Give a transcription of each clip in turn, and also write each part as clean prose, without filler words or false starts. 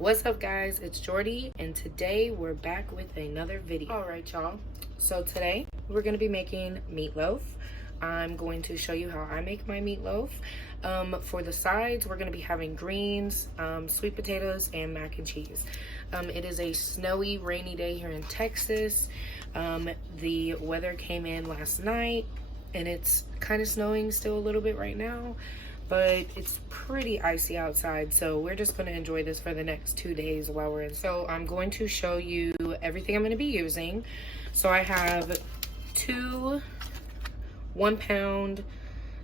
What's up, guys? It's Jordy, and today we're back with another video. All right, y'all. So today we're going to be making meatloaf. I'm going to show you how I make my meatloaf. For the sides, we're going to be having greens, sweet potatoes, and mac and cheese. It is a snowy, rainy day here in Texas. The weather came in last night, and it's kind of snowing still a little bit right now, but it's pretty icy outside, so we're just going to enjoy this for the next 2 days while we're in. So I'm going to show you everything I'm going to be using. So I have 2 1-pound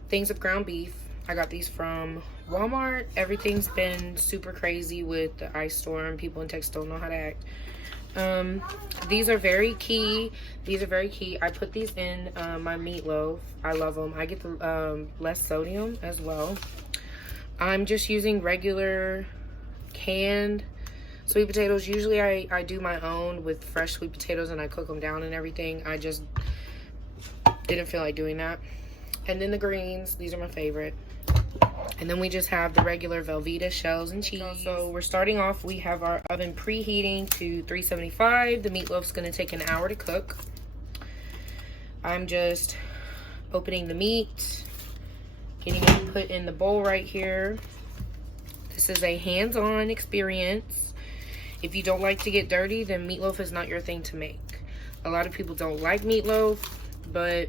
things of ground beef. I got these from Walmart. Everything's been super crazy with the ice storm. People in Texas don't know how to act. These are very key. I put these in my meatloaf. I love them. I get the less sodium as well. I'm just using regular canned sweet potatoes. Usually I do my own with fresh sweet potatoes and I cook them down and everything. I just didn't feel like doing that. And then the greens, these are my favorite. And then we just have the regular Velveeta shells and cheese. So we're starting off, we have our oven preheating to 375. The meatloaf's gonna take an hour to cook. I'm just opening the meat, getting it put in the bowl right here. This is a hands-on experience. If you don't like to get dirty, then meatloaf is not your thing to make. A lot of people don't like meatloaf, but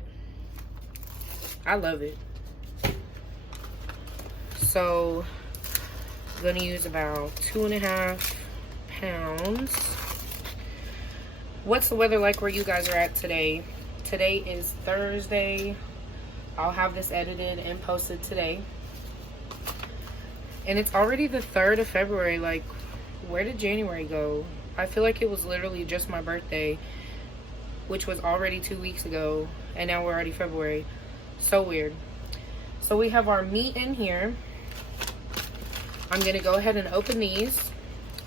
I love it. So I'm gonna use about 2.5 pounds. What's the weather like where you guys are at today? Today is Thursday. I'll have this edited and posted today. And it's already the 3rd of February. Like, where did January go? I feel like it was literally just my birthday, which was already 2 weeks ago, and now we're already February. So weird. So we have our meat in here. I'm gonna go ahead and open these,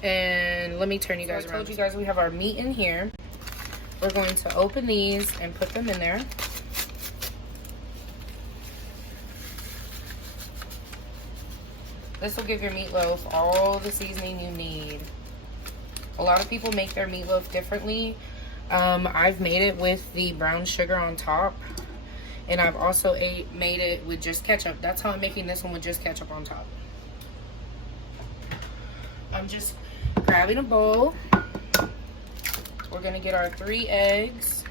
and let me turn you guys around. I told you guys we have our meat in here. We're going to open these and put them in there. This will give your meatloaf all the seasoning you need. A lot of people make their meatloaf differently. I've made it with the brown sugar on top, and I've also made it with just ketchup. That's how I'm making this one, with just ketchup on top. I'm just grabbing a bowl. We're gonna get our 3 eggs.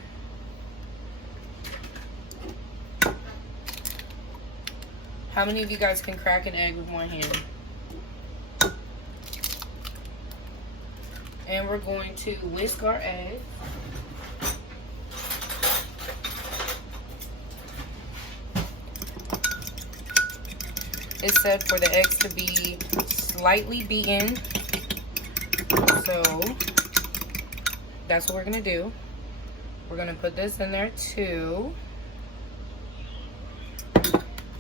How many of you guys can crack an egg with one hand? And we're going to whisk our egg. It said for the eggs to be slightly beaten, so that's what we're gonna do. We're gonna put this in there too,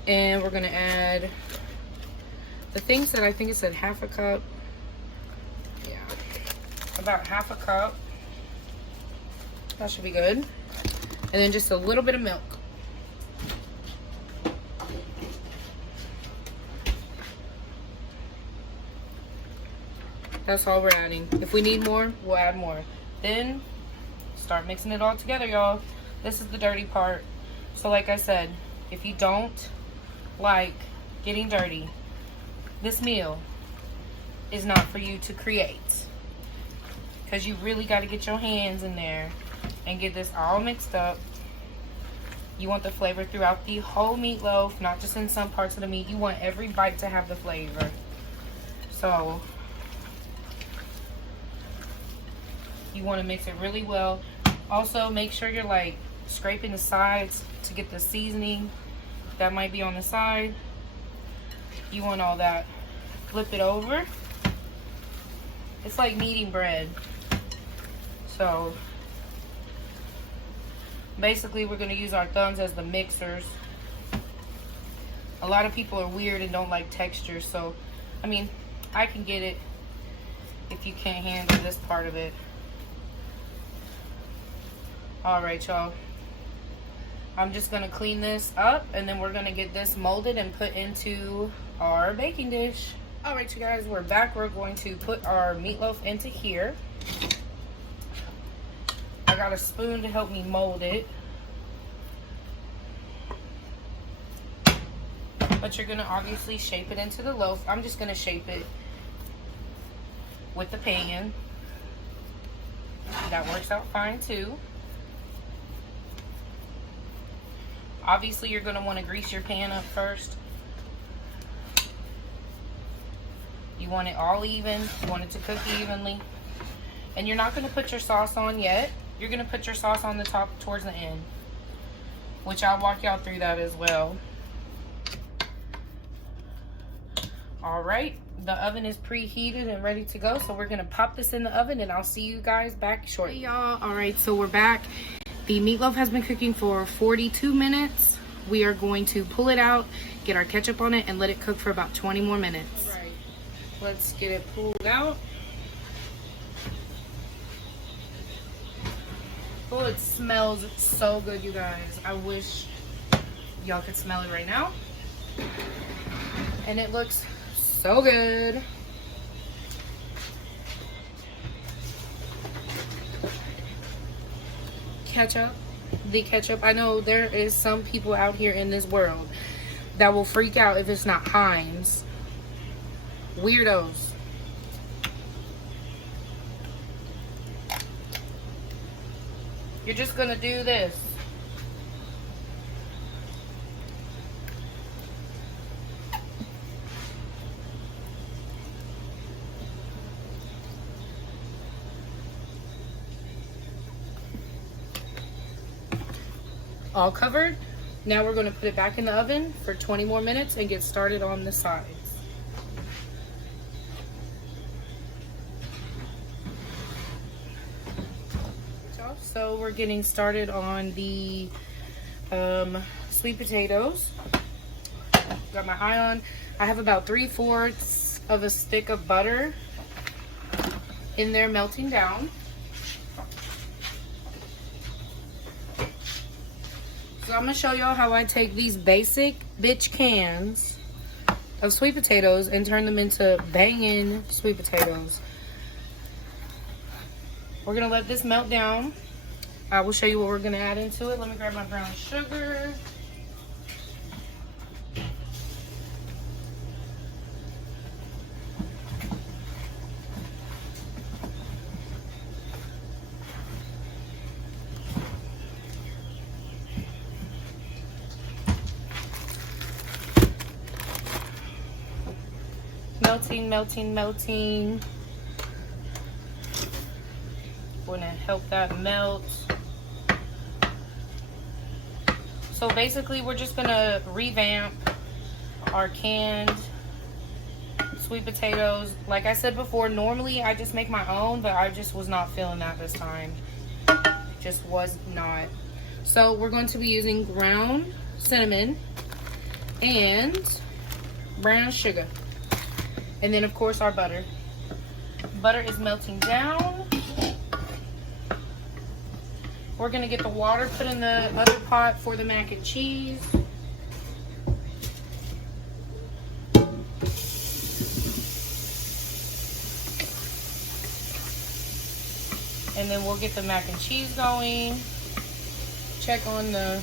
and we're gonna add the things that I think it said half a cup. Yeah, about half a cup. That should be good. And then just a little bit of milk. That's all we're adding. If we need more, we'll add more. Then start mixing it all together, y'all. This is the dirty part. So like I said, if you don't like getting dirty, this meal is not for you to create, because you really got to get your hands in there and get this all mixed up. You want the flavor throughout the whole meatloaf, not just in some parts of the meat. You want every bite to have the flavor. So you want to mix it really well. Also, make sure you're like scraping the sides to get the seasoning that might be on the side. You want all that. Flip it over. It's like kneading bread. So basically we're going to use our thumbs as the mixers. A lot of people are weird and don't like texture, so I mean, I can get it if you can't handle this part of it. Alright, y'all. I'm just going to clean this up, and then we're going to get this molded and put into our baking dish. All right, you guys, we're back. We're going to put our meatloaf into here. I got a spoon to help me mold it. But you're gonna obviously shape it into the loaf. I'm just gonna shape it with the pan. That works out fine too. Obviously, you're gonna wanna grease your pan up first. You want it all even. You want it to cook evenly. And you're not gonna put your sauce on yet. You're gonna put your sauce on the top towards the end, which I'll walk y'all through that as well. All right, the oven is preheated and ready to go, so we're gonna pop this in the oven and I'll see you guys back shortly. Hey y'all, all right, so we're back. The meatloaf has been cooking for 42 minutes. We are going to pull it out, get our ketchup on it, and let it cook for about 20 more minutes. All right, let's get it pulled out. Oh, it smells so good, you guys. I wish y'all could smell it right now. And it looks so good. Ketchup, the ketchup. I know there is some people out here in this world that will freak out if it's not Heinz. Weirdos. You're just gonna do this. All covered. Now we're going to put it back in the oven for 20 more minutes and get started on the sides. So we're getting started on the sweet potatoes. Got my eye on. I have about 3/4 of a stick of butter in there melting down. So I'm gonna show y'all how I take these basic bitch cans of sweet potatoes and turn them into banging sweet potatoes. We're gonna let this melt down. I will show you what we're gonna add into it. Let me grab my brown sugar. Melting, melting, melting. We're gonna help that melt. So basically, we're just gonna revamp our canned sweet potatoes. Like I said before, normally I just make my own, but I just was not feeling that this time. Just was not. So we're going to be using ground cinnamon and brown sugar. And then, of course, our butter. Butter is melting down. We're going to get the water put in the other pot for the mac and cheese. And then we'll get the mac and cheese going. Check on the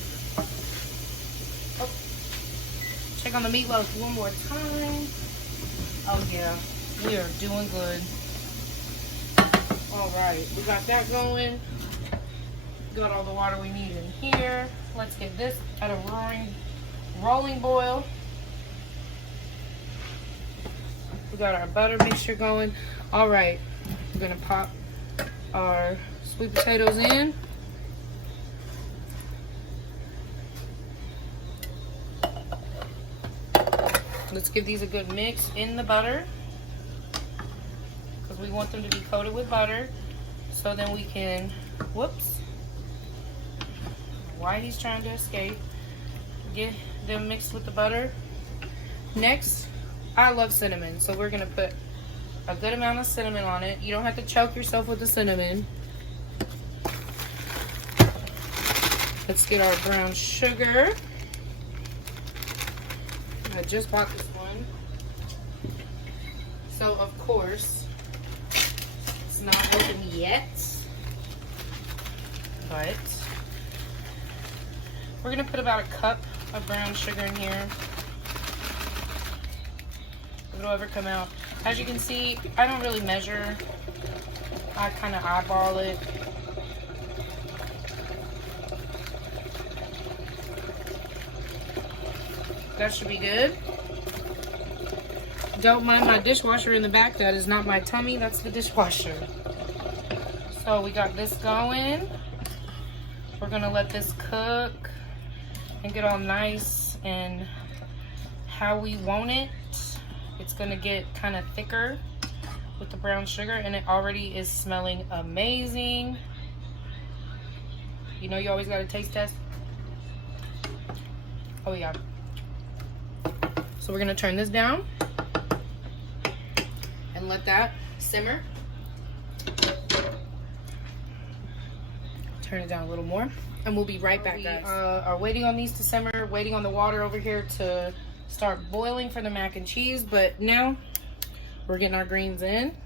meatloaf one more time. Oh yeah, we are doing good. All right, we got that going. Got all the water we need in here. Let's get this at a rolling boil. We got our butter mixture going. All right, we're gonna pop our sweet potatoes in. Let's give these a good mix in the butter, because we want them to be coated with butter, so then we can, whoops, Whitey's trying to escape, get them mixed with the butter. Next, I love cinnamon, so we're gonna put a good amount of cinnamon on it. You don't have to choke yourself with the cinnamon. Let's get our brown sugar. I just bought this one. So of course, it's not open yet, but we're gonna put about a cup of brown sugar in here. If it'll ever come out. As you can see, I don't really measure. I kind of eyeball it. That should be good. Don't mind my dishwasher in the back. That is not my tummy, that's the dishwasher. So we got this going. We're gonna let this cook and get all nice and how we want it. It's gonna get kind of thicker with the brown sugar, and it already is smelling amazing. You know you always got a taste test. Oh yeah. So we're gonna turn this down and let that simmer. Turn it down a little more, and we'll be right back, guys. We are waiting on these to simmer, waiting on the water over here to start boiling for the mac and cheese, but now we're getting our greens in.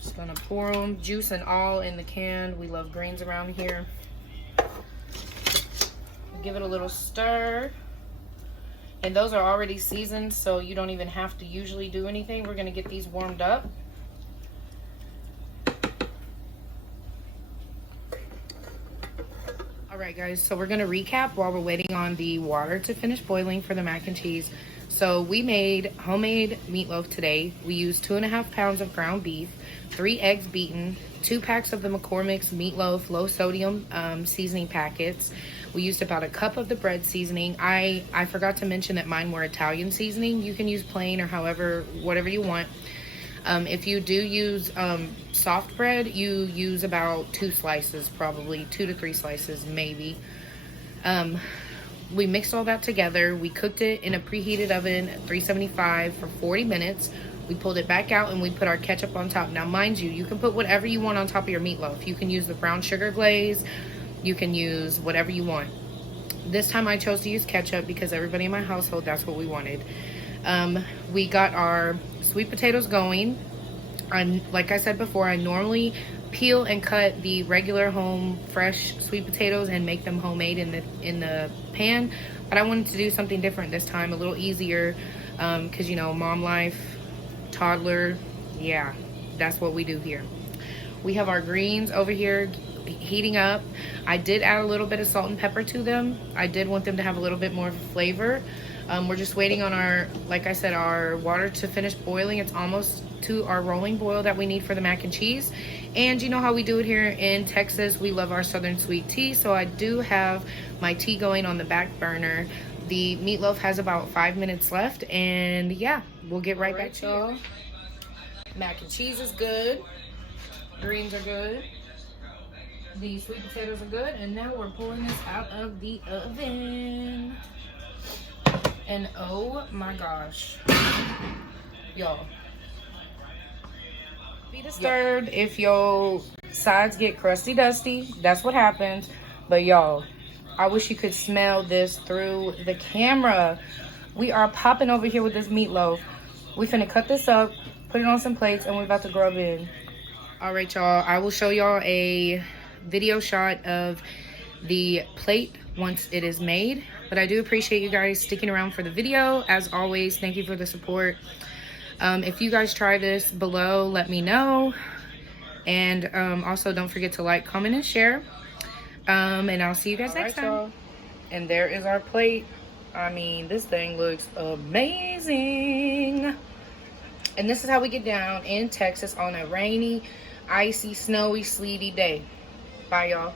Just gonna pour them, juice and all, in the can. We love greens around here. Give it a little stir. And those are already seasoned, so you don't even have to usually do anything. We're gonna get these warmed up. All right, guys, so we're gonna recap while we're waiting on the water to finish boiling for the mac and cheese. So we made homemade meatloaf today. We used 2.5 pounds of ground beef, 3 eggs beaten, 2 packs of the McCormick's meatloaf low sodium seasoning packets. We used about a cup of the bread seasoning. I forgot to mention that mine were Italian seasoning. You can use plain or whatever you want. If you do use soft bread, you use about 2 slices, probably 2 to 3 slices, maybe. We mixed all that together. We cooked it in a preheated oven at 375 for 40 minutes. We pulled it back out and we put our ketchup on top. Now, mind you, you can put whatever you want on top of your meatloaf. You can use the brown sugar glaze. You can use whatever you want. This time I chose to use ketchup because everybody in my household, that's what we wanted. We got our sweet potatoes going. Like I said before, I normally peel and cut the regular home fresh sweet potatoes and make them homemade in the pan, but I wanted to do something different this time, a little easier, because you know, mom life, toddler, yeah, that's what we do here. We have our greens over here heating up. I did add a little bit of salt and pepper to them. I did want them to have a little bit more flavor. We're just waiting on our, like I said, our water to finish boiling. It's almost to our rolling boil that we need for the mac and cheese. And you know how we do it here in Texas. We love our southern sweet tea. So I do have my tea going on the back burner. The meatloaf has about 5 minutes left. And yeah, we'll get right back to y'all. Mac and cheese is good. Greens are good. The sweet potatoes are good. And now we're pulling this out of the oven. And oh my gosh, y'all, be disturbed if your sides get crusty dusty. That's what happens. But y'all, I wish you could smell this through the camera. We are popping over here with this meatloaf. We finna cut this up, put it on some plates, and we're about to grub in. All right, y'all, I will show y'all a video shot of the plate once it is made. But I do appreciate you guys sticking around for the video. As always, thank you for the support. If you guys try this, below, let me know. And also don't forget to like, comment, and share. And I'll see you guys next time. And there is our plate. I mean, this thing looks amazing. And this is how we get down in Texas on a rainy, icy, snowy, sleety day. Bye, y'all.